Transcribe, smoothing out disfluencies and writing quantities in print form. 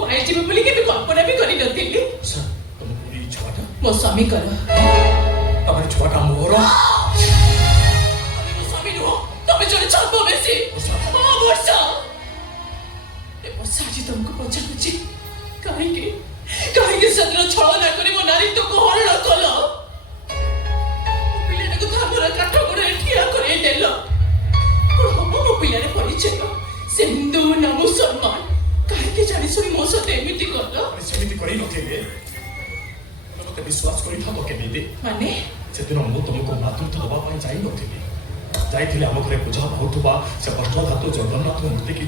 मारी जीव बोली के कल्पना भी करी नथिली तुम पूरी छुआटा मो स्वामी कर तमर छुआटा मोर मो स्वामी नो तमे जने छाप बेसी हां वर्षा ए वर्षा जी तुमको पछानुची काहे के सत्र छळना करी मो नारी तो को हरण कलो पिलेटा को थामर काठ करे ठिया करे देलो मो पिलेरे परिचय सिंधु ना मुसलमान काहे के जानि सुनी मो सते एमिति करलो सेमिति करी नथिले मते विश्वास करी थाबो केमिति माने सेदिन मु तुमको मातृत्व दबा पाई जाई नथिले जाइथिले हम घरे पूजा होतबा से पटला धातु जगन्नाथ मूर्ति की